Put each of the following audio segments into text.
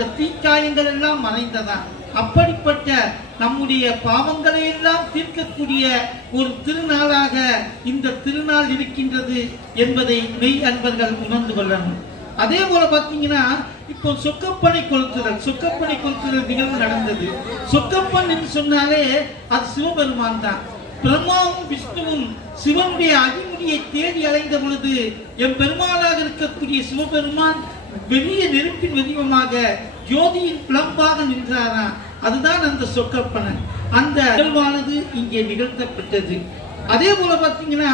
அந்த தீக்காயங்கள் எல்லாம் மறைந்ததா. அப்படிப்பட்ட நம்முடைய பாவங்களை எல்லாம் தீர்க்கக்கூடிய ஒரு திருநாளாக இந்த திருநாள் இருக்கின்றது என்பதை மெய் அன்பர்கள் உணர்ந்து கொள்ளணும். அதே போல பார்த்தீங்கன்னா இப்போ சொக்கப்பனை கொளுத்துதல் நிகழ்வு நடந்தது. சொக்கப்பன் என்று சொன்னாலே அது சிவபெருமான் தான். பிரம்மாவும் விஷ்ணுவும் சிவனுடைய அடிமுடியை தேடி அலைந்த பொழுது என் பெருமானாக இருக்கக்கூடிய சிவபெருமான் பெரிய நெருப்பின் வடிவமாக ஜோதியின் பிளம்பாக நின்றாரா. அதுதான் அந்த சொக்கப்பனன். அந்த நிகழ்வானது இங்கே நிகழ்த்தப்பட்டது. அதே போல பார்த்தீங்கன்னா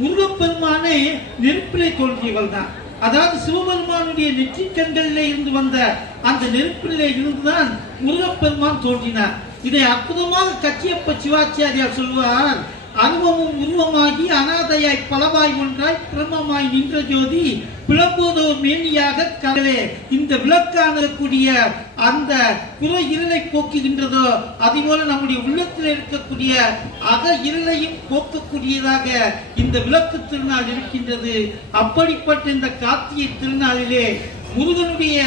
முருகப்பெருமானே நெருப்பிலே தோன்றியவள் தான். அதாவது சிவபெருமானுடைய நெற்றிக்கண்களிலே இருந்து வந்த அந்த நெருப்பிலே இருந்துதான் முருகப்பெருமான் தோன்றினார். இதை அற்புதமாக கச்சியப்ப சிவாச்சாரியார் சொல்வார். அருவமும் உருவமாகி அனாதையாய் பலவாய் ஒன்றாய் பிரம்மமாய் நின்ற ஜோதி பிளம்போதோர் மேனியாக கடலே. இந்த விளக்கானக்கூடிய அந்த புற இருளை போக்குகின்றதோ அதுபோல நம்முடைய உள்ளத்தில் இருக்கக்கூடிய அக இருளையும் போக்கக்கூடியதாக இந்த விளக்கு திருநாள் இருக்கின்றது. அப்படிப்பட்ட இந்த கார்த்திகை திருநாளிலே முருகனுடைய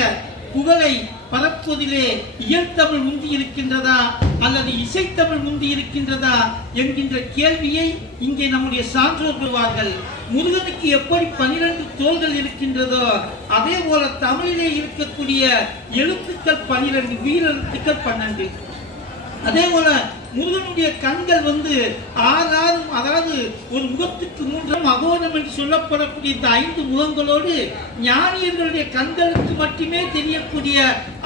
புகழை பரப்புவதிலே இயல்தமிழ் முந்தி இருக்கின்றதா அல்லது இசைத்தமிழ் முந்தி இருக்கின்றதா என்கின்ற கேள்வியை இங்கே நம்முடைய சான்றோர் பெறுவார்கள். முருகனுக்கு எப்படி 12 தோள்கள் இருக்கின்றதோ அதே போல தமிழிலே இருக்கக்கூடிய எழுத்துக்கள் 12, உயிரெழுத்துக்கள் 12. அதே போல முருகனுடைய கண்கள் 6, அதாவது ஒரு முகத்துக்கு 3 அகோரம் என்று சொல்லப்படக்கூடிய இந்த 5 முகங்களோடு ஞானியர்களுடைய கண்களுக்கு மட்டுமே தெரியக்கூடிய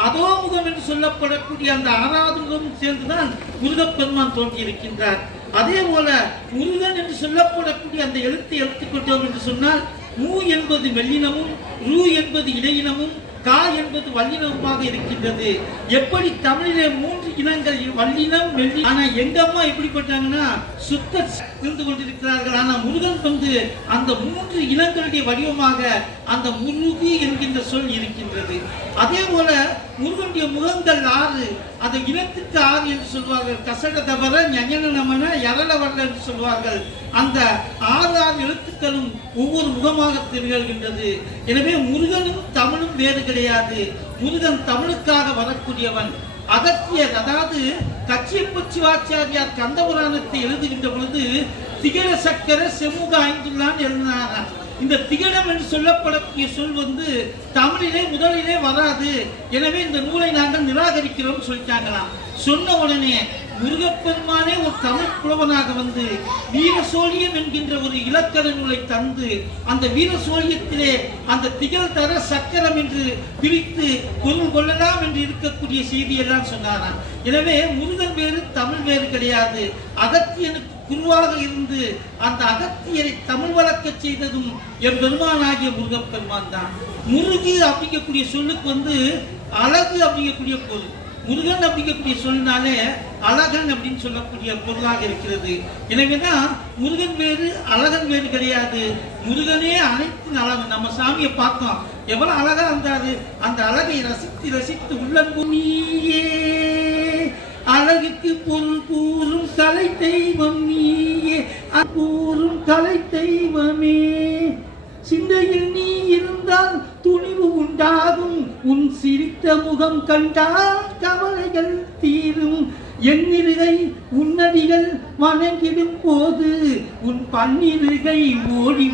அதோ முகம் என்று சொல்லப்படக்கூடிய அந்த 6வது முகம் சேர்ந்துதான் முருகப்பெருமான் தோன்றியிருக்கின்றார். அதே போல முருகன் என்று சொல்லப்படக்கூடிய அந்த எடுத்துக்கொண்டோம் என்று சொன்னால் மூ என்பது மெல்லினமும், ரூ என்பது இடையினமும், கா என்பது வல்லினமாக இருக்கின்றது. எப்படி தமிழிலே 3 இனங்கள் வல்லினம் மெல்லி. ஆனா எங்க அம்மா எப்படிப்பட்டாங்கன்னா சுத்த இருந்து கொண்டிருக்கிறார்கள். ஆனா முருகன் அந்த 3 இனங்களுடைய வடிவமாக அந்த முருகு என்கின்ற சொல் இருக்கின்றது. அதே போல முருகனுடைய முகங்கள் 6, அந்த இனத்துக்கு 6 என்று சொல்வார்கள். கசட தவற ஞன நமன யரள வரல என்று சொல்வார்கள். அந்த 6 எழுத்துக்களும் ஒவ்வொரு முகமாக திகழ்கின்றது. எனவே முருகனும் தமிழும் வேறு கிடையாது. முருகன் தமிழுக்காக வரக்கூடியவன். அகத்தியர், அதாவது கச்சியப்ப சிவாச்சாரியார் கந்தபுராணத்தை எழுதுகின்ற பொழுது திகழ சக்கர செமுக 5 எழுதினார். இந்த திகழம் என்று சொல்லப்படக்கூடிய சொல் தமிழிலே முதலிலே வராது. எனவே இந்த நூலை நாங்கள் நிராகரிக்கிறோம் சொல்லிட்டாங்களாம். சொன்ன உடனே முருகப்பெருமானே ஒரு தமிழ் புலவனாக வீரசோழியம் என்கின்ற ஒரு இலக்கண நூலை தந்து அந்த வீரசோழியத்திலே அந்த திகழ் தர சக்கரம் என்று பிரித்து பொருள் கொள்ளலாம் என்று இருக்கக்கூடிய செய்தியெல்லாம் சொன்னாராம். எனவே முருகன் வேறு தமிழ் வேறு கிடையாது. அகத்தியனுக்கு குருவாக இருந்து அந்த அகத்தியரை தமிழ் வளர்க்க செய்ததும் என் பெருமானாகிய முருகப்பெருமான் தான். முருகு அப்படிங்கக்கூடிய சொல்லுக்கு அழகு அப்படிங்கக்கூடிய பொருள். முருகன் அப்படிங்கக்கூடிய சொல்லினாலே அழகன் அப்படின்னு சொல்லக்கூடிய பொருளாக இருக்கிறது. எனவேதான் முருகன் வேறு அழகன் வேறு கிடையாது. முருகனே அனைத்து அழகு. நம்ம சாமியை பார்த்தோம், எவ்வளவு அழகா இருந்தாரு. அந்த அழகை ரசித்து ரசித்து உள்ளே அழகுக்கு பொருள் கூறும் கலை தெய்வம் நீயே, கூறும் கலை தெய்வமே. சிந்தையில் நீ இருந்தால் துணிவு உண்டாகும், உன் சிரித்த முகம் கண்டால் கவலைகள் தீரும். எண்ணிருகை உன்னடிகள் வணங்கிடும் போது உன் பன்னிருகை ஓடி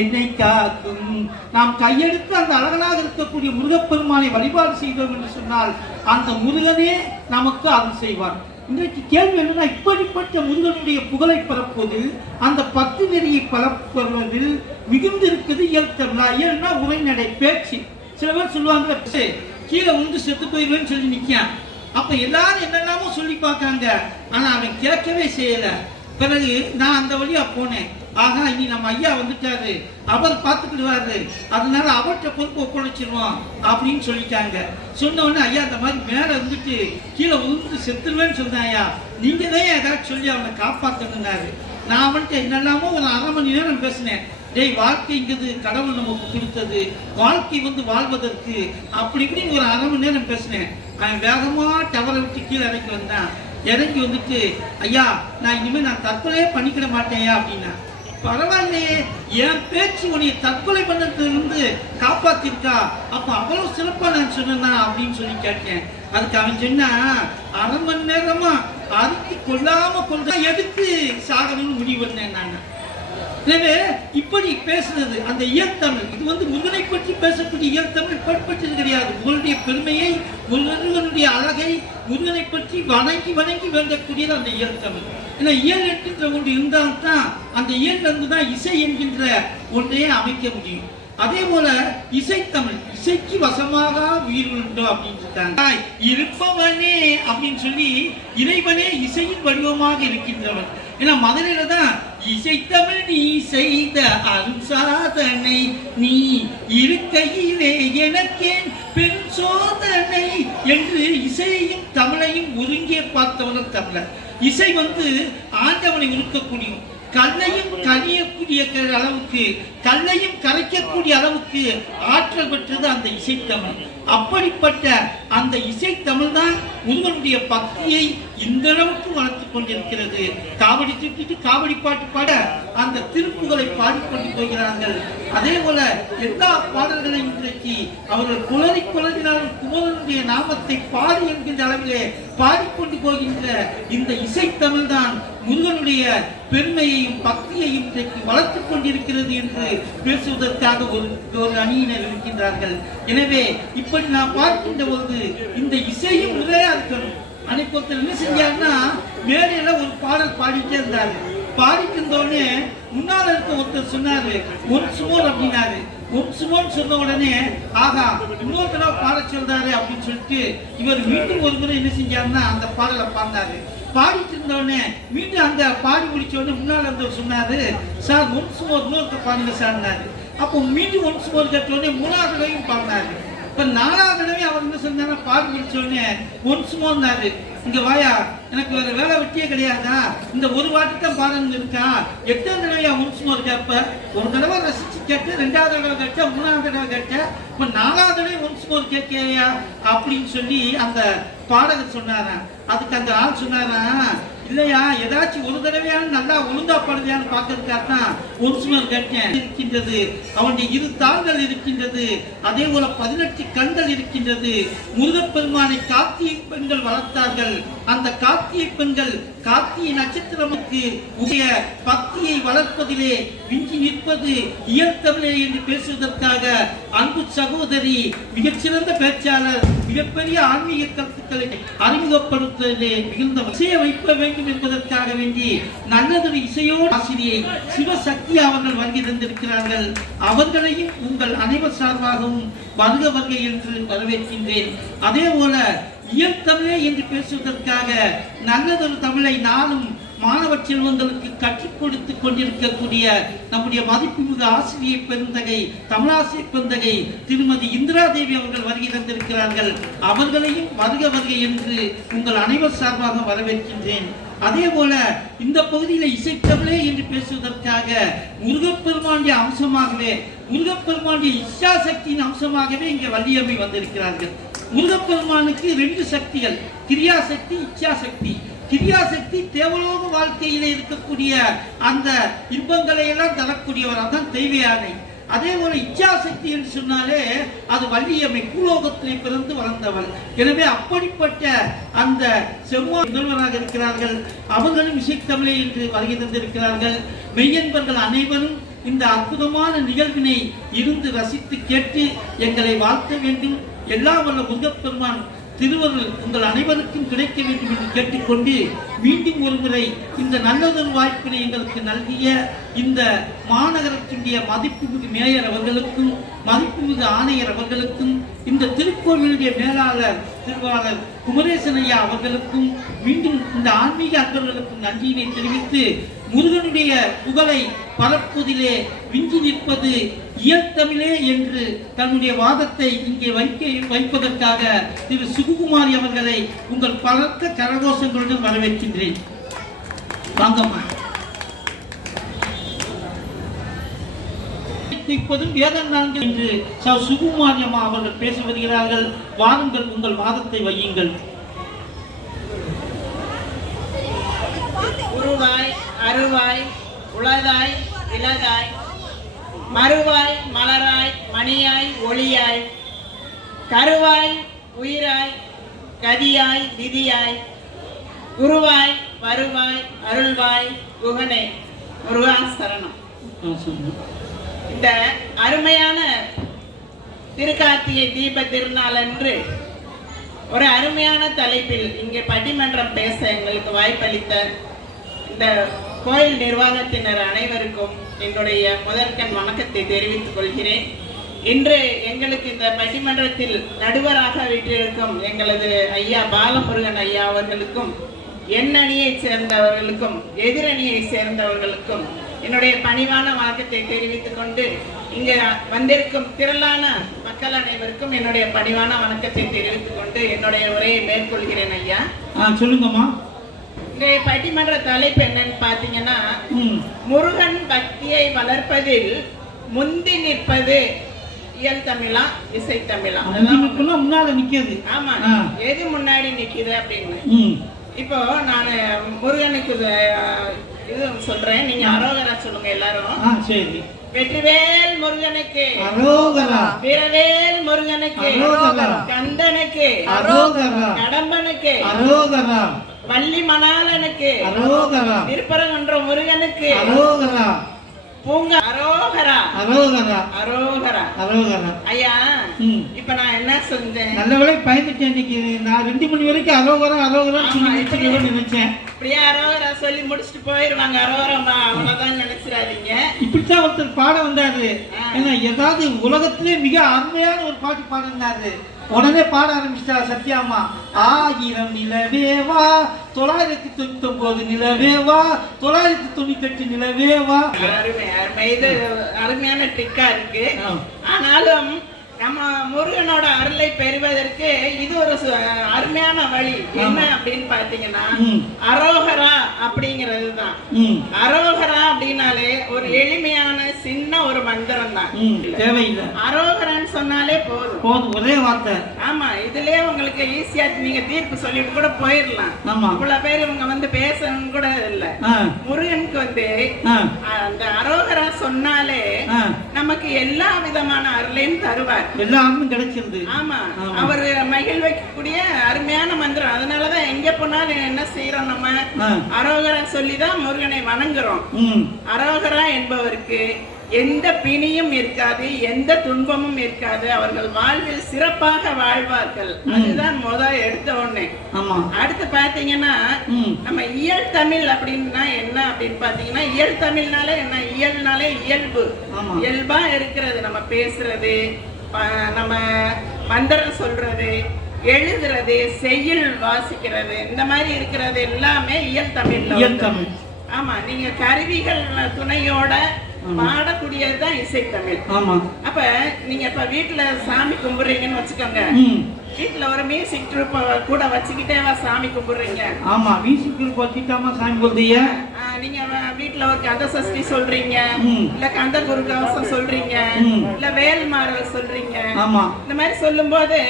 என்னை காக்கும். நாம் கையெடுத்து அந்த அழகனாக இருக்கக்கூடிய முருகப்பெருமானை வழிபாடு செய்தோம் என்று சொன்னால் அந்த முருகனே நமக்கு அருள் செய்வார். இன்றைக்கு கேள்வி என்னன்னா, இப்படிப்பட்ட முருகனுடைய புகழை பரப்புவதில் அந்த 10 நெறியை பரப்புவதில் மிகுந்து இருக்குது இயல்தமிழா. இயல்னா உரைநடை பேச்சு. சில பேர் சொல்லுவாங்க கீழே செத்து போயிடுவேன்னு சொல்லி நிற்கான். அப்ப எல்லாரும் என்னெல்லாமோ சொல்லி பார்க்காங்க, ஆனா அவன் கேட்கவே செய்யல. பிறகு நான் அந்த வழியா போனேன். ஆகா, இனி நம்ம ஐயா வந்துட்டாரு, அவர் பார்த்துக்கிடுவாரு, அதனால அவர்கிட்ட பொறுப்பு ஒப்படைச்சிருவோம் அப்படின்னு சொல்லிட்டாங்க. சொன்ன உடனே ஐயா அந்த மாதிரி மேல இருந்துட்டு கீழே செத்துருவேன்னு சொன்னேன். ஐயா நீங்க தான் ஏதாவது சொல்லி அவனை காப்பாத்தணுன்னாரு. நான் அவன்கிட்ட என்னெல்லாமோ ஒரு 1/2 மணி நேரம் பேசினேன். டேய், வாழ்க்கைங்கிறது கடவுள் நமக்கு கொடுத்தது, வாழ்க்கை வாழ்வதற்கு அப்படி இப்படின்னு ஒரு 1/2 மணி நேரம் பேசினேன். அவன் வேகமா டவரை விட்டு கீழே இறங்கி வந்தான். இறங்கி ஐயா நான் இனிமேல் நான் தற்கொலையே பண்ணிக்கிட மாட்டேயா அப்படின்னா. பரவாயில்லையே, என் பேச்சு உன்னை தற்கொலை பண்ணதிலிருந்து காப்பாத்திருக்கா, அப்ப அவ்வளவு சிறப்பா நான் சொன்னா அப்படின்னு சொல்லி கேட்டேன். அதுக்கு அவன் சொன்னா, 1/2 மணி நேரமா அறுத்து கொல்லாம கொல்ற எதுக்கு சாகணும்னு முடிவு பண்ணேன் நான். எனவே இப்படி பேசுறது அந்த இயற்தமிழ், இது முருகனை பற்றி பேசக்கூடிய இயற்தமிழ் பட்பட்டது கிடையாது. முருகனுடைய பெருமையை, முருகனுடைய அழகை, முருகனை பற்றி வணங்கி வணங்கி வேண்டக்கூடியது அந்த இயற்தமிழ். ஏன்னா இயல் என்கின்ற ஒன்று இருந்தால்தான் அந்த இயல் தான் இசை என்கின்ற ஒன்றையே அமைக்க முடியும். அதே போல இசைத்தமிழ், இசைக்கு வசமாக உயிர் உண்டோ அப்படின்னு சொல்லிட்டாங்க. இருப்பவனே அப்படின்னு சொல்லி இறைவனே இசையின் வடிவமாக இருக்கின்றவன். ஏன்னா மதுரையில தான் இசைத்தமிழ் நீ செய்த அருசாதனை, நீ இருக்கையிலே எனக்கேன் பெண் சோதனை என்று இசையையும் தமிழையும் ஒருங்கே பார்த்தவர்கள் தமிழர். இசை ஆண்டவனை உருக்கக்கூடியும், கல்லையும் கனியக்கூடிய அளவுக்கு, கல்லையும் கரைக்கக்கூடிய அளவுக்கு ஆற்றல் பெற்றது அந்த இசைத்தமிழ். அப்படிப்பட்ட அந்த இசைத்தமிழ் தான் முருகனுடைய பக்தியை இந்த அளவுக்கு வளர்த்துக் கொண்டிருக்கிறது. காவடி தூக்கிட்டு காவடி பாட்டு பாட அந்த திருப்புகளை பாடிக்கொண்டு போகிறார்கள். அதே போல எல்லா பாடல்களையும் இன்றைக்கு அவர்கள் குளறினாலும் குமரனுடைய நாமத்தை பாடி என்கின்ற அளவிலே பாடிக்கொண்டு போகின்ற இந்த இசைத்தமிழ் தான் முருகனுடைய பெருமையையும் பக்தியையும் இன்றைக்கு வளர்த்துக் கொண்டிருக்கிறது என்று பேசுவதற்காக ஒரு அணியினர் இருக்கின்றார்கள். எனவே இப்படி நாம் பார்க்கின்ற பொழுது இந்த இசையும் முறையா இருக்கணும். அன்னைக்கு ஒருத்தர் என்ன செஞ்சாருன்னா, மேடையில ஒரு பாடல் பாடிட்டே இருந்தாரு. பாடிட்டு இருந்தோடனே முன்னால இருக்க ஒருத்தர் சொன்னாரு, ஒன்ஸ் மோர் அப்படின்னாரு. ஒன்ஸ் மோர் சொன்ன உடனே ஆகா இன்னொரு தடவை பாட சொல்றாரு அப்படின்னு சொல்லிட்டு இவர் மீண்டும் ஒரு முறை என்ன செஞ்சாருன்னா அந்த பாடலை பாடினாரு. பாடிட்டு இருந்தோடனே மீண்டும் அந்த பாடி முடிச்ச உடனே முன்னால இருந்தவர் சொன்னாரு, சார் ஒன்ஸ் மோர் இன்னொருத்த பாடுங்க சார்னாரு. அப்போ மீண்டும் ஒன்ஸ் மோர் கேட்ட உடனே 3வது தடவையும் பாடினாரு. இப்ப 4வது தடவை அவர் என்ன செஞ்சாரு, பாடி முடிச்ச உடனே ஒன்ஸ் மோர்னாரு. இங்க வாயா, எனக்கு வேற வேலை வெட்டியே கிடையாதா, இந்த ஒரு வாட்டி தான் பாடணும் இருக்கா, 8வது தடவையா ஒன்ஸ் மோர் கேட்ப, ஒரு தடவை ரசிச்சு கேட்டு, 2வது தடவை கேட்ட, 3வது தடவை கேட்ட, இப்ப 4வது தடவை ஒன்ஸ் மோர் கேட்கையா அப்படின்னு சொல்லி அந்த பாடகர் சொன்னாரா. அதுக்கு அந்த ஆள் சொன்னாரா, இல்லையா ஏதாச்சும் ஒரு தடவையான நல்லா ஒழுங்கா பாடுதியான்னு பார்க்கறதுக்காகத்தான் ஒன்ஸ் மோர் கேட்டேன் இருக்கின்றது. அவனுடைய 2 தாள்கள் இருக்கின்றது, அதே போல 18 கண்கள் இருக்கின்றது. முருகப்பெருமானை கார்த்திகை பெண்கள் வளர்த்தார்கள். அந்த கார்த்திகை பெண்கள் கார்த்திகை நட்சத்திரமுக்கு உடைய பக்தியை வளர்ப்பதிலே விஞ்சி நிற்பது இயற்தமிழே என்று பேசுவதற்காக அன்பு சகோதரி மிகச்சிறந்த பேச்சாளர் மிகப்பெரிய ஆன்மீக கருத்துக்களை அறிமுகப்படுத்துவதிலே மிகுந்த இசையை வைக்க வேண்டும் என்பதற்காக வேண்டி நல்லதொரு இசையோடு ஆசிரியை சிவசக்தி அவர்கள் வருகை தந்திருக்கிறார்கள். அவர்களையும் உங்கள் அனைவர் சார்பாகவும் வருக வருக என்று வரவேற்கின்றேன். அதே போல இயற்தமிழே என்று பேசுவதற்காக நல்லதொரு தமிழை நாளும் மாணவ செல்வங்களுக்கு கற்றுக் கொடுத்துக் கொண்டிருக்கக்கூடிய நம்முடைய மதிப்புமிகு ஆசிரியை பெருந்தகை, தமிழாசிரியர் பெருந்தகை திருமதி இந்திரா தேவி அவர்கள் வருகை தந்திருக்கிறார்கள். அவர்களையும் வருக வருக என்று உங்கள் அனைவர் சார்பாக வரவேற்கின்றேன். அதே போல இந்த பகுதியில் இசைத்தமிழே என்று பேசுவதற்காக முருகப்பெருமானுடைய அம்சமாகவே, முருகப்பெருமானுடைய இச்சா சக்தியின் அம்சமாகவே இங்கே வள்ளியம்மை வந்திருக்கிறார்கள். முருகப்பெருமானுக்கு 2 சக்திகள், கிரியாசக்தி, இச்சாசக்தி. கிரியாசக்தி தேவலோக வாழ்க்கையிலே இருக்கக்கூடிய அந்த இன்பங்களை எல்லாம் தரக்கூடியவர், அதான் தெய்வ யானை. அதே போல இச்சாசக்தி என்று சொன்னாலே அது வள்ளியம்மை, பூலோகத்திலே பிறந்து வளர்ந்தவள். எனவே அப்படிப்பட்ட அந்த செவ்வாய் முதல்வராக இருக்கிறார்கள். அவர்களும் இசைத்தமிழே என்று வருகை தந்திருக்கிறார்கள். மெய்யன்பர்கள் அனைவரும் இந்த அற்புதமான நிகழ்வினை இருந்து ரசித்து கேட்டு எங்களை வாழ்த்த வேண்டும். எல்லாம் வல்ல முருகப்பெருமான் திருவருள் உங்கள் அனைவருக்கும் கிடைக்க வேண்டும் என்று கேட்டுக்கொண்டு மீண்டும் ஒரு முறை இந்த நல்லதொரு வாய்ப்பினை எங்களுக்கு நல்கிய இந்த மாநகரத்தினுடைய மதிப்புமிகு மேயர் அவர்களுக்கும், மதிப்புமிகு ஆணையர் அவர்களுக்கும், இந்த திருக்கோவிலுடைய மேலாளர் திருவாளர் குமரேசன் ஐயா அவர்களுக்கும், மீண்டும் இந்த ஆன்மீக அன்பர்களுக்கும் நன்றியினை தெரிவித்து, முருகனுடைய புகழை பரப்புவதிலே விஞ்சி நிற்பது இயற்தமிழே என்று தன்னுடைய வாதத்தை இங்கே வைப்பதற்காக திரு சுகுமாரி அவர்களை உங்கள் பலத்த கரகோஷங்களுடன் வரவேற்கின்றேன். வாங்கம்மா. இப்போதும் வேதம் நான்கு என்று சுகுமாரி அம்மா அவர்கள் பேச வருகிறார்கள். வாருங்கள், உங்கள் வாதத்தை வையுங்கள். உருவாய், அருவாய், உளதாய், இலதாய் மறுவாய் மலராய் மணியாய் ஒளியாய் கருவாய் உயிராய் கதியாய் விதியாய் குருவாய் வருவாய் அருள்வாய் குகனே முருகா சரணம். இந்த அருமையான திருக்கார்த்திகை தீப திருநாள் அன்று ஒரு அருமையான தலைப்பில் இங்கே பட்டிமன்றம் பேச எங்களுக்கு வாய்ப்பளித்த இந்த கோயில் நிர்வாகத்தினர் அனைவருக்கும் என்னுடைய முதற்கண் வணக்கத்தை தெரிவித்துக் கொள்கிறேன். இன்று எங்களுக்கு இந்த பட்டிமன்றத்தில் நடுவராக விட்டிருக்கும் எங்களது ஐயா பாலமுருகன் ஐயா அவர்களுக்கும் என் அணியை சேர்ந்தவர்களுக்கும் எதிரணியை சேர்ந்தவர்களுக்கும் என்னுடைய பணிவான வணக்கத்தை தெரிவித்துக் கொண்டு இங்கு வந்திருக்கும் திரளான மக்கள் அனைவருக்கும் என்னுடைய பணிவான வணக்கத்தை தெரிவித்துக் கொண்டு என்னுடைய உரையை மேற்கொள்கிறேன். ஐயா சொல்லுங்கம்மா. இன்றைய பட்டிமன்ற தலைப்பு என்னன்னு பாத்தீங்கன்னா, முருகன் பக்தியை வளர்ப்பதில் முந்தி நிற்பது இயல் தமிழா இசை தமிழா? முன்னால நிக்கிறது. ஆமா, எது முன்னாடி நிக்குது அப்படின்னு. இப்போ நான் முருகனுக்கு இது சொல்றேன், நீங்க அரோகரா சொல்லுங்க எல்லாரும். சரி. வெற்றிவேல் முருகனுக்கு அரோகரா, வீரவேல் முருகனுக்கு அரோகரா, கந்தனுக்கு அரோகரா, கடம்பனுக்கு அரோகரா, வள்ளி மணாலனுக்கு அரோகரா, திருப்பரங்குன்ற முருகனுக்கு அரோகரா, பூங்க அரோகரா, அரோகரா, அரோகரா, அரோகரா. ஐயா, இப்ப நான் என்ன செஞ்சேன்? நல்ல வேளை பயந்துட்டேன். இன்னைக்கு நான் 2 மணி வரைக்கும் அரோகரா அரோகரா நினைச்சேன். இப்படியே அரோகரா சொல்லி முடிச்சுட்டு போயிருவாங்க. அரோகரா அவ்வளவுதான் நினைச்சிடாதீங்க. இப்படித்தான் ஒருத்தர் பாட வந்தாரு. ஏன்னா ஏதாவது உலகத்திலே மிக அருமையான ஒரு பாட்டு பாடினாரு. உடனே பாட ஆரம்பிச்சிட்டார் சத்யாமா. 1000 நிலவேவா, 999 நிலவேவா, 998 நிலவேவா. அருமை அருமை. இது அருமையான ட்ரிக்கா இருக்கு. ஆனாலும் நம்ம முருகனோட அருளை பெறுவதற்கு இது ஒரு அருமையான வழி. என்ன அப்படின்னு பாத்தீங்கன்னா, அரோகரா அப்படிங்கிறது தான். அரோகரா அப்படின்னாலே ஒரு எளிமையான சின்ன ஒரு மந்திரம் தான், தேவையில்லை. அரோகரான்னு சொன்னாலே போதும், ஒரே வார்த்தை. ஆமா, இதுலயே உங்களுக்கு ஈஸியா நீங்க தீர்ப்பு சொல்லிட்டு கூட போயிடலாம். இவ்வளவு பேர் இவங்க வந்து பேசணும் கூட இல்ல. முருகனுக்கு வந்து அந்த அரோகரா சொன்னாலே நமக்கு எல்லா விதமான அருளையும் தருவார். எல்லாமே கிடைச்சிருது. ஆமா, அவர் மகிழ்வைக்கக்கூடிய அருமையான மந்திரம். அதனாலதான் எங்க போனாலும் என்ன செய்யறோம், நம்ம அரோகரா சொல்லிதான் முருகனை வணங்குறோம். அரோகரா என்பவருக்கு எந்த பிணியும் இருக்காது, எந்த துன்பமும் இருக்காது. அவர்கள் வாழ்வில் சிறப்பாக வாழ்வார்கள். அதுதான் எடுத்த ஒண்ணு. அடுத்து பாத்தீங்கன்னா, நம்ம இயல் தமிழ் அப்படின்னா என்ன அப்படின்னு பாத்தீங்கன்னா, இயல் தமிழ்னாலே என்ன? இயல்னாலே இயல்பு, இயல்பா இருக்கிறது. நம்ம பேசுறது, நம்ம மந்திரம் சொல்றது, எழுதுறது, செய்யுள் வாசிக்கிறது, இந்த மாதிரி இருக்கிறது எல்லாமே இயல் தமிழ். ஆமா, நீங்க கருவிகள் துணையோட பாடக்கூடியதுதான் இசைத்தமிழ். அப்ப நீங்க இப்ப வீட்டுல சாமி கும்பிடுறீங்கன்னு வச்சுக்கோங்க, வீட்டுல ஒரு மியூசிக் ட்ரூப் கூட வச்சுக்கிட்டே சாமி கும்பிடுறீங்க. ஆமா, மியூசிக் ட்ரூப் வச்சுக்கிட்டாமா சாமி கும்பிடுறீங்க. நீங்க வீட்டுல ஒரு கந்த சஷ்டி சொல்றீங்க, இல்ல கந்த குரு கவசம் சொல்றீங்க, இல்ல வேல்மாறல் சொல்றீங்க. இந்த மாதிரி சொல்லும் போது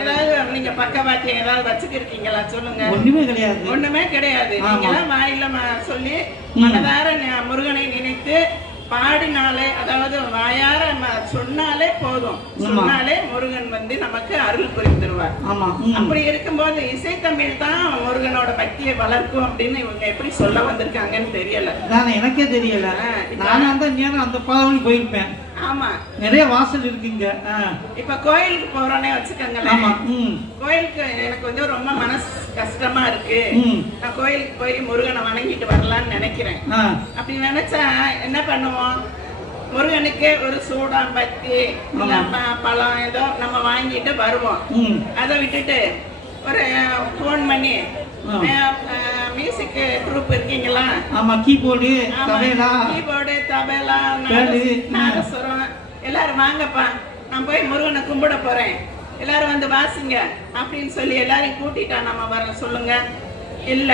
ஏதாவது நீங்க பக்கவாக்கியம் ஏதாவது வச்சுக்கிருக்கீங்களா? சொல்லுங்க. ஒண்ணுமே கிடையாது. ஒண்ணுமே கிடையாது. நீங்க எல்லாம் வாயில சொல்லி மனதார முருகனை நினைத்து பாடினாலே, அதாவது வாயார சொன்னாலே போதும், சொன்னாலே முருகன் வந்து நமக்கு அருள் புரிந்துருவார். அப்படி இருக்கும்போது இசைத்தமிழ் தான் முருகனோட பக்தியை வளர்க்கும் அப்படின்னு இவங்க எப்படி சொல்ல வந்திருக்காங்கன்னு தெரியல. எனக்கே தெரியல. நானும் அந்த நேரம் அந்த பாவனி போயிருப்பேன். ஆமா, நிறைய வாசல் இருக்குங்க. இப்ப கோயிலுக்கு போறோன்னே வச்சுக்கோங்களேன். கோயிலுக்கு எனக்கு வந்து ரொம்ப மனசு கஷ்டமா இருக்கு, நான் கோயிலுக்கு போய் முருகனை வணங்கிட்டு வரலான்னு நினைக்கிறேன். அப்படி நினைச்சா என்ன பண்ணுவோம்? முருகனுக்கு ஒரு சூடாம்பத்தி பழம் ஏதோ நம்ம வாங்கிட்டு வருவோம். அதை விட்டுட்டு ஒரு போன் பண்ணி மியூசிக் குரூப் இருக்கீங்களா? ஆமா, கீபோர்டு தபேலா நாதஸ்வரம் எல்லாரும் வாங்கப்பா, நான் போய் முருகனை கும்பிட போறேன், எல்லாரும் வந்து வாசிங்க அப்படின்னு சொல்லி எல்லாரையும் கூட்டிட்டா நம்ம வர சொல்லுங்க? இல்ல,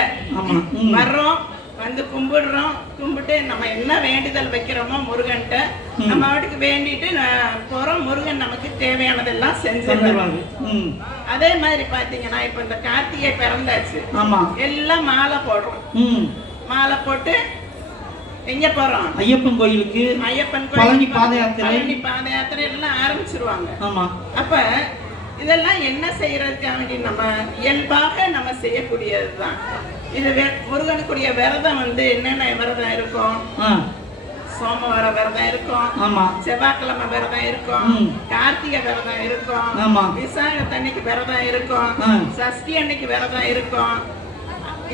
வர்றோம், வந்து கும்பிடுறோம், கும்பிட்டு நம்ம என்ன வேண்டுதல் வைக்கிறோமோ முருகன்ட்ட நம்ம வாட்டுக்கு வேண்டிட்டு போறோம். முருகன் நமக்கு தேவையானதெல்லாம் செஞ்சிருவாங்க. அதே மாதிரி பாத்தீங்கன்னா, இப்ப இந்த கார்த்திகை பிறந்தாச்சு, எல்லாம் மாலை போடுறோம். மாலை போட்டு எங்க போறோம்? ஐயப்பன் கோயிலுக்கு, ஐயப்பன் பழனி பாத யாத்திரை, பழனி பாத யாத்திரை எல்லாம் ஆரம்பிச்சிருவாங்க. ஆமா. அப்ப இதெல்லாம் என்ன செய்யறதுக்காக வேண்டி நம்ம இயல்பாக நம்ம செய்யக்கூடியதுதான். இது முருகனுக்குரிய விரதம் வந்து என்னென்ன விரதம் இருக்கும்? சோமவார விரதம் இருக்கும், செவ்வாய்க்கிழமை விரதம் இருக்கும், கார்த்திகை விரதம் இருக்கும், விசாகத்தன்னைக்கு விரதம் இருக்கும், சஷ்டி அன்னைக்கு விரதம் இருக்கும்.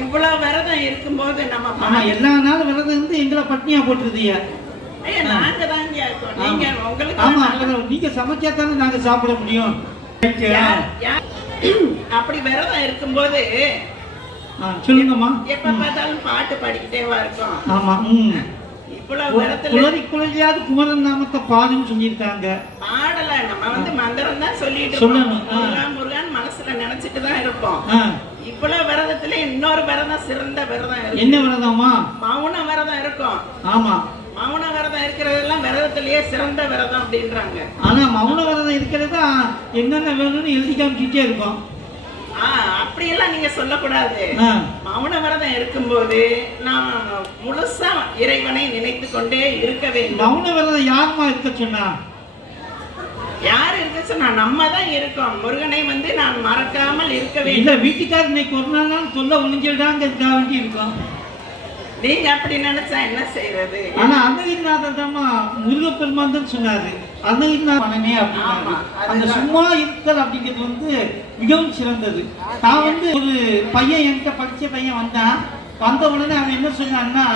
இவ்வளவு விரதம் இருக்கும்போது நம்ம எல்லா நாளும் விரதம் இருந்து எங்களை பட்னியா போட்டுருதியா? நாங்க தாங்க இருக்கோம். நீங்க உங்களுக்கு நீங்க சமைச்சா தானே நாங்க சாப்பிட முடியும். அப்படி விரதம் இருக்கும்போது சொல்லுங்கம்மா. எப்ப பார்த்தாலும் பாட்டு பாடிக்கிட்டேவா இருக்கும். ஆமா. இவ்வளவு விரதத்துல குளறி குளறியாவது குமரன் நாமத்தை பாடுன்னு சொல்லியிருக்காங்க. பாடல, நம்ம வந்து மந்திரம் தான் சொல்லிட்டு சொல்லணும். முருகன் மனசுல நினைச்சிட்டு தான் இருப்போம். இவ்வளவு விரதத்துல இன்னொரு விரதம், சிறந்த விரதம் இருக்கு. என்ன விரதமா? மௌன விரதம் இருக்கும். ஆமா, மௌன விரதம் இருக்கிறதெல்லாம் விரதத்திலேயே சிறந்த விரதம் அப்படின்றாங்க. ஆனா மௌன விரதம் இருக்கிறதா என்னென்ன வேணும்னு எழுதி காமிச்சிட்டே இருக்கும். அப்படியெல்லாம் நீங்க சொல்லக்கூடாது. மௌன விரதம் இருக்கும்போது நாம் முழுசா இறைவனை நினைத்து கொண்டே இருக்க வேண்டும். மௌன விரதம் யாருமா இருக்க சொன்னா? யாரு இருக்க சொன்னா? நம்ம தான் இருக்கோம். முருகனை வந்து நான் மறக்காமல் இருக்க வேண்டும். இல்ல, வீட்டுக்காரர் இன்னைக்கு ஒரு நாள் சொல்ல ஒளிஞ்சிடாங்கிறதுக்காக வேண்டி இருக்கோம். நீங்க அப்படி நினைச்சா என்ன செய்யறது? ஆனா அருணகிரிநாதர் தான் முருகப்பெருமான் தான் சொன்னாரு, அருணகிரிநாதனே அப்படின்னா அந்த சும்மா இருத்தல் அப்படிங்கிறது வந்து மிகவும் சிறந்தது. நான் வந்து ஒரு பையன் என்கிட்ட படிச்ச பையன் வந்த உடனே அவன் என்ன சொன்னான்னா,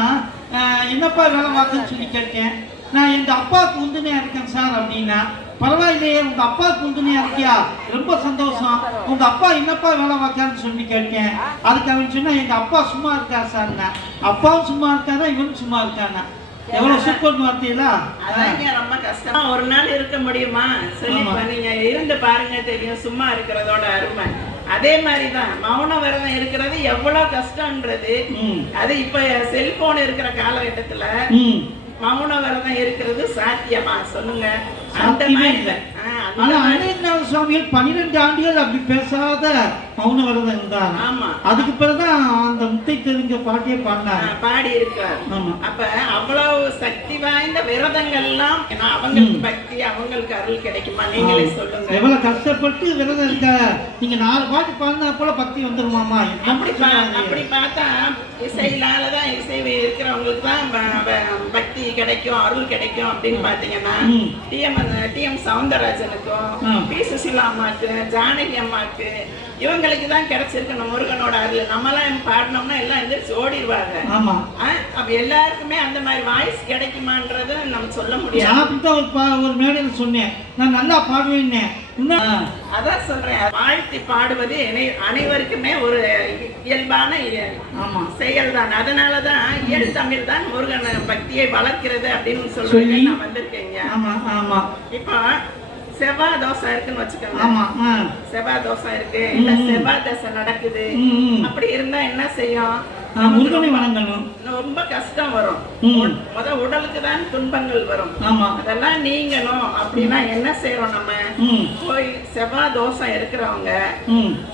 என்னப்பா வேலை பார்க்கன்னு சொல்லி கேட்டேன். நான் எங்க அப்பாவுக்கு உந்துணையா இருக்கேன் சார் அப்படின்னா. பரவாயில்லையே, உங்க அப்பாவுக்கு உந்துணையா இருக்கியா? ரொம்ப சந்தோஷம். உங்க அப்பா என்னப்பா வேலை பார்க்கான்னு சொல்லி கேட்டேன். அதுக்கு அவன் சொன்னா, எங்க அப்பா சும்மா இருக்கா சார்னா. அப்பாவும் சும்மா இருக்கானா, இவனும் சும்மா இருக்கானா? எவ்வளவு சூப்பர் வார்த்தையில. ரொம்ப கஷ்டமா ஒரு நாள் இருக்க முடியுமா? சொல்லி நீங்க இருந்து பாருங்க, தெரியும் சும்மா இருக்கிறதோட அருமை. அதே மாதிரிதான் மௌன விரதம் இருக்கிறது எவ்வளவு கஷ்டம்ன்றது. அது இப்ப செல்போன் இருக்கிற காலகட்டத்துல மௌன விரதம் இருக்கிறது சாத்தியமா சொல்லுங்க? அந்த மாதிரி சுவாமிகள் 12 ஆண்டுகள் அப்படி பேசாத மௌன விரதம் இருந்தார். அதுக்கு பிறகுதான் அந்த முத்தை தெரிஞ்ச பாட்டியே பாடி இருக்கார். அப்ப அவ்வளவு சக்தி வாய்ந்த விரதங்கள்லாம் அவங்களுக்கு பக்தி, அவங்களுக்கு அருள் கிடைக்குமா? நீங்களே சொல்லுங்க. எவ்வளவு கஷ்டப்பட்டு விரதம் இருக்க. நீங்க 4 பாட்டு பாடினா போல பக்தி வந்துருமாமா? அப்படி பார்த்தா இசையினாலதான், இசை இருக்கிறவங்களுக்கு தான் பக்தி கிடைக்கும், அருள் கிடைக்கும் அப்படின்னு பாத்தீங்கன்னா டி.எம். சவுந்தரராஜனுக்கும், பி. சுசிலா அம்மாக்கு, ஜானகி அம்மாக்கு, இவங்களுக்கு தான் கிடைச்சிருக்கணும் முருகனோட அருள். நம்மளாம் பாடினோம்னா எல்லாம் எந்திரிச்சு ஓடிடுவாங்க. அப்ப எல்லாருக்குமே அந்த மாதிரி வாய்ஸ் கிடைக்குமான்றது நம்ம சொல்ல முடியாது. ஒரு மேடையில சொன்னேன், நான் நல்லா பாடுவேன். அதான் சொல்றேன், வாழ்த்தி பாடுவது அனைவருக்குமே ஒரு இயல்பான செயல் தான். அதனாலதான் இயல் தமிழ் தான் முருகன் பக்தியை வளர்க்கிறது அப்படின்னு சொல்லி நான் வந்திருக்கேங்க. இப்போ செவ்வாய் தோசை இருக்குன்னு வச்சுக்கோங்க. செவ்வாய் தோசை இருக்கு, இல்ல செவ்வாய் தோசை நடக்குது. அப்படி இருந்தா என்ன செய்யும்? முருகனை வணங்கணும். ரொம்ப கஷ்டம் வரும். உடலுக்கு தான் துன்பங்கள் வரும். அதெல்லாம் நீங்கணும் அப்படின்னா என்ன செய்யறோம்? நம்ம கோயில் செவ்வாய் தோசை இருக்கிறவங்க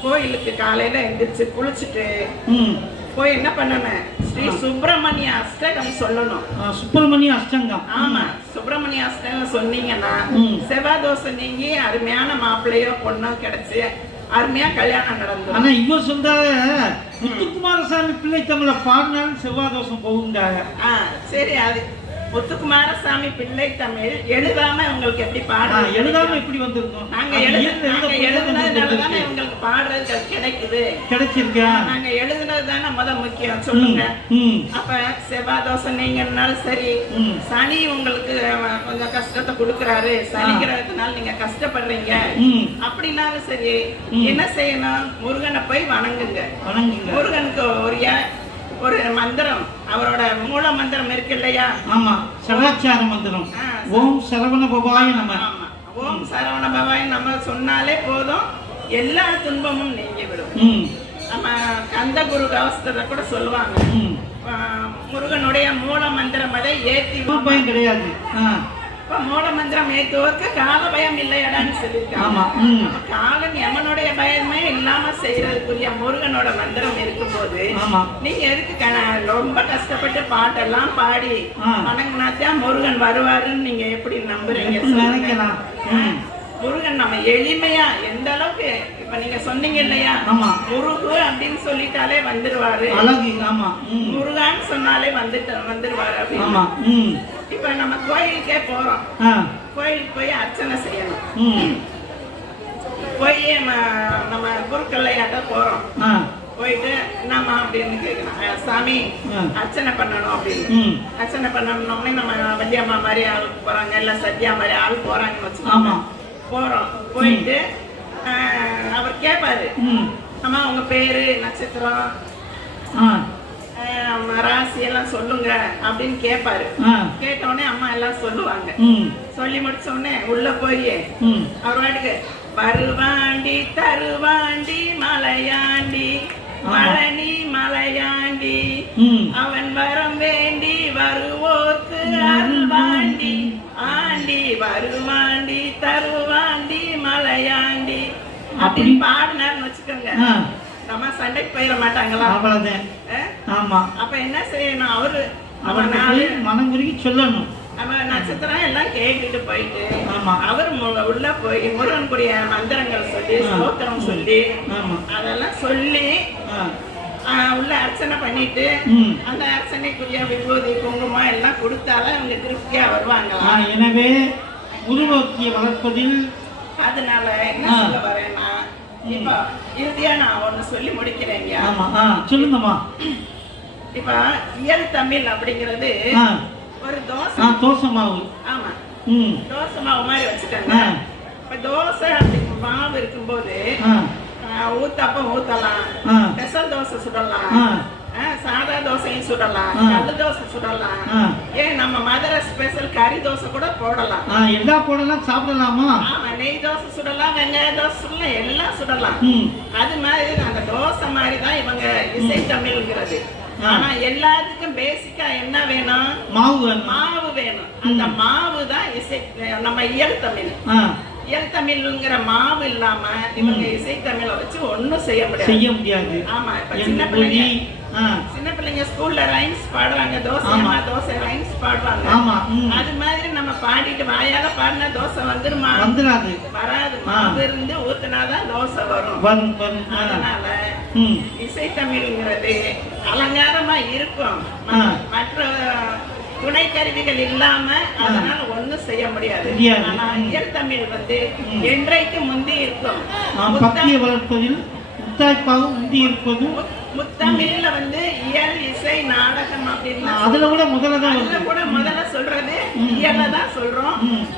கோயிலுக்கு காலையில எந்திரிச்சு குளிச்சுட்டு போய் என்ன பண்ணணும்? ஸ்ரீ சுப்பிரமணிய அஷ்டகம் சொல்லணும். சுப்பிரமணிய அஷ்டகம். ஆமா, சுப்பிரமணிய அஷ்டகம் சொன்னீங்கன்னா செவ்வாய் தோசை நீங்கி அருமையான மாப்பிள்ளையோ பொண்ணோ கிடைச்சு அருமையா கல்யாணம் நடந்தது. ஆனா இவ சொல்றாரு, முத்துக்குமாரசாமி பிள்ளை தமிழ பாடினாலும் செவ்வாய் தோசம் போகுங்காங்க. சரி, அது முத்துக்குமாரசாமி பிள்ளை தமிழ் எழுதாம உங்களுக்கு எப்படி பாடுறது? எழுதாம எப்படி வந்திருக்கோம்? நாங்க எழுதுனதுனாலதானே உங்களுக்கு பாடுறது கிடைக்குது, கிடைச்சிருக்கா? நாங்க எழுதுனது தானே முக்கியம். சொல்லுங்க. அப்ப செவ்வாய் தோசை நீங்கனாலும் சரி, சனி உங்களுக்கு கொஞ்சம் கஷ்டத்தை கொடுக்கறாரு, சனி கிரகத்தினால நீங்க கஷ்டப்படுறீங்க அப்படின்னாலும் சரி, என்ன செய்யணும்? முருகனை போய் வணங்குங்க. முருகனுக்கு ஒரு மந்திரம், அவரோட மூல மந்திரம் இருக்கு இல்லையா? ஆமா, சதாச்சார மந்திரம். ஓம் சரவண பவாய நம. ஓம் சரவண பவாய நம சொன்னாலே போதும், எல்லா துன்பமும் நீங்கிவிடும். நம்ம கந்த குரு கவசத்தை கூட சொல்லுவாங்க. முருகனுடைய மூல மந்திரம் அதை ஏற்றி பயம் கிடையாது. இப்ப மூல மந்திரம் ஏத்துவோருக்கு கால பயம் இல்லையடான்னு ஆமா. சொல்லியிருக்காங்க. அப்ப காலன் யமனுடைய பயமே இல்லாம செய்யறதுக்குரிய முருகனோட மந்திரம் இருக்கும்போது ஆமா. நீங்க எதுக்கு ரொம்ப கஷ்டப்பட்டு பாட்டெல்லாம் பாடி வணங்கினாத்தான் முருகன் வருவாருன்னு நீங்க எப்படி நம்புறீங்க? நினைக்கலாம். முருகன் நம்ம எளிமையா எந்த அளவுக்கு இப்ப நீங்க சொன்னீங்க இல்லையா, ஆமா, முருகு அப்படின்னு சொல்லிட்டாலே வந்துருவாரு, அழகு. ஆமா. முருகான்னு சொன்னாலே வந்துருவாரு அப்படின்னு. ஆமா. இப்ப நம்ம கோயிலுக்கே போறோம், கோயிலுக்கு போய் அர்ச்சனை செய்யணும், போய் நம்ம குருக்கல்லையாட்ட போறோம், போயிட்டு நம்ம அப்படின்னு கேட்கணும், சாமி அர்ச்சனை பண்ணணும் அப்படின்னு. அர்ச்சனை பண்ணணும்னே நம்ம வண்டியம்மா மாதிரி ஆள் போறாங்க, இல்ல சத்யா மாதிரி ஆள் போறாங்கன்னு வச்சுக்கோங்க. போறோம், போயிட்டு அவர் கேட்பாரு, அம்மா உங்க பேரு நட்சத்திரம் ராசி எல்லாம் சொல்லுங்க அப்படின்னு கேட்பாரு. கேட்ட உடனே அம்மா எல்லாம் சொல்லுவாங்க. சொல்லி முடிச்ச உடனே உள்ள போய் அவர் வாட்டுக்கு வருவாண்டி தருவாண்டி மலையாண்டி மழனி மலையாண்டி அவன் வரம் வேண்டி வருவோர்க்கு அருள்வாண்டி ஆண்டி வருவாண்டி தருவாண்டி மலையாண்டி அப்படின்னு பாடினார்னு வச்சுக்கோங்க, நம்ம சண்டைக்கு போயிட மாட்டாங்களா? ஆமா. அப்ப என்ன செய்யணும், அவரு மனம் குறுகி சொல்லணும், நம்ம நட்சத்திரம் எல்லாம் கேட்டுட்டு போயிட்டு அவர் உள்ள போய் முருகனுக்குரிய மந்திரங்கள் சொல்லி ஸ்தோத்திரம் சொல்லி அதெல்லாம் சொல்லி உள்ள அர்ச்சனை பண்ணிட்டு அந்த அர்ச்சனைக்குரிய விபூதி குங்குமம் எல்லாம் கொடுத்தாலும் அவங்க திருப்தியா வருவாங்களா? எனவே உருவாக்கிய வளர்ப்பதில் அதனால என்ன சொல்ல வரேன்னா, இப்ப இறுதியா நான் ஒண்ணு சொல்லி முடிக்கிறேங்க. சொல்லுங்கம்மா. இப்ப இயல் தமிழ் அப்படிங்கிறது ஒரு தோசை மாவு. ஆமா, தோசை மாவு மாதிரி வச்சுட்டாங்க. இப்ப தோசை அப்படிங்கிற மாவு இருக்கும்போது ஊத்தப்பம் ஊத்தலாம், ஸ்பெஷல் தோசை சுடலாம், சாதா தோசையும் சுடலாம், கல்லு தோசை சுடலாம், ஏன் நம்ம மதுரை ஸ்பெஷல் கறி தோசை கூட போடலாம், எல்லாம் போடலாம், சாப்பிடலாமா? ஆமா, நெய் தோசை சுடலாம், வெங்காய தோசை சுடலாம், எல்லாம் சுடலாம். அது மாதிரி அந்த தோசை மாதிரி தான் இவங்க இசை தமிழ்ங்கிறது. ஆனா எல்லாத்துக்கும் பேசிக்கா என்ன வேணும்? மாவு வேணும். அந்த மாவு தான் இசை, நம்ம இயல் தமிழ். இயல் தமிழ்ங்கிற மாவு இல்லாம இவங்க இசை தமிழை வச்சு ஒண்ணும் செய்ய முடியாது. ஆமா, இப்ப சின்ன பிள்ளைங்க ஸ்கூல்ல ரைம்ஸ் பாடுறாங்க, தோசை ரைம்ஸ் பாடுறாங்க. அது மாதிரி நம்ம பாடிட்டு வாயால பாடினா தோசை வந்துருமா? வராது. மாவு இருந்து ஊத்துனாதான் தோசை வரும். அதனால இசை தமிழ்ங்கிறது அலங்காரமா இருக்கும், மற்ற துணை கருவிகள் இல்லாம அதனால ஒண்ணும் செய்ய முடியாது. ஆனா இயல் தமிழ் என்றைக்கு முந்தி இருக்கும். வளர்ப்பதில் முத்தாய்ப்பாக முந்தி இருப்பது முத்தமிழ்ல இயல் இசை நாடகம் அப்படின்னு அதுல கூட முதல்ல சொல்றது இயல்ல தான் சொல்றோம்,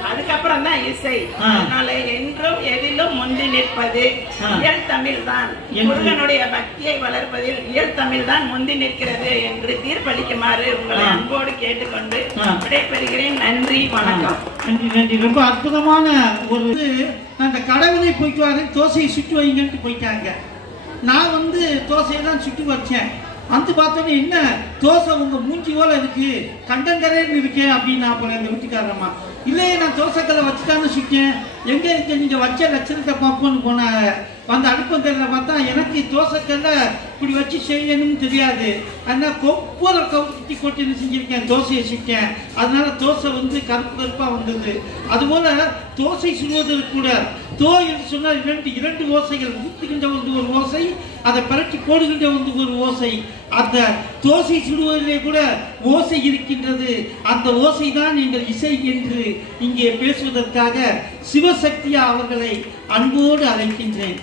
அதுக்கப்புறம் தான் இசை. அதனால என்றும் எதிலும் முந்தி நிற்பது இயல் தமிழ் தான். முருகனுடைய பக்தியை வளர்ப்பதில் இயல் தமிழ் தான் முந்தி நிற்கிறது என்று தீர்ப்பளிக்குமாறு உங்களை அன்போடு கேட்டுக்கொண்டு விடைபெறுகிறேன். நன்றி, வணக்கம். நன்றி. ரொம்ப அற்புதமான ஒரு அந்த கடவுளை போயிட்டு வாங்க, தோசையை சுற்றி வைங்கன்ட்டு போயிட்டாங்க. நான் தோசையெல்லாம் சுற்றி வச்சேன். பார்த்தோன்னே என்ன தோசை உங்க மூஞ்சி போல இருக்கு, கண்டங்கரேன்னு இருக்கேன் அப்படின்னு நான் போனேன். எங்க வீட்டுக்காரம்மா, இல்லையே நான் தோசைக்கல்லை வச்சுட்டான்னு சுட்டேன், எங்க இருக்க நீங்க வச்ச லட்சணத்தை பார்ப்போன்னு போனாங்க. அடுப்பங்கல்ல பார்த்தா எனக்கு தோசைக்கல்ல இப்படி வச்சு செய்யணும்னு தெரியாது, அதனால் கொப்பரை கவுத்தி கொட்டி செஞ்சிருக்கேன், தோசையை சுட்டேன். அதனால தோசை கருப்பு கருப்பாக வந்தது. அதுபோல தோசை சுடுவதற்கு கூட தோ என்று சொன்னால் இரண்டு ஓசைகள், ஊற்றுகின்ற ஒரு ஓசை, அதை பரட்டி போடுகின்ற ஒரு ஓசை. அந்த தோசை சுடுவதிலே கூட ஓசை இருக்கின்றது. அந்த ஓசை தான் எங்கள் இசை என்று இங்கே பேசுவதற்காக சிவசக்தியா அவர்களை அன்போடு அழைக்கின்றேன்.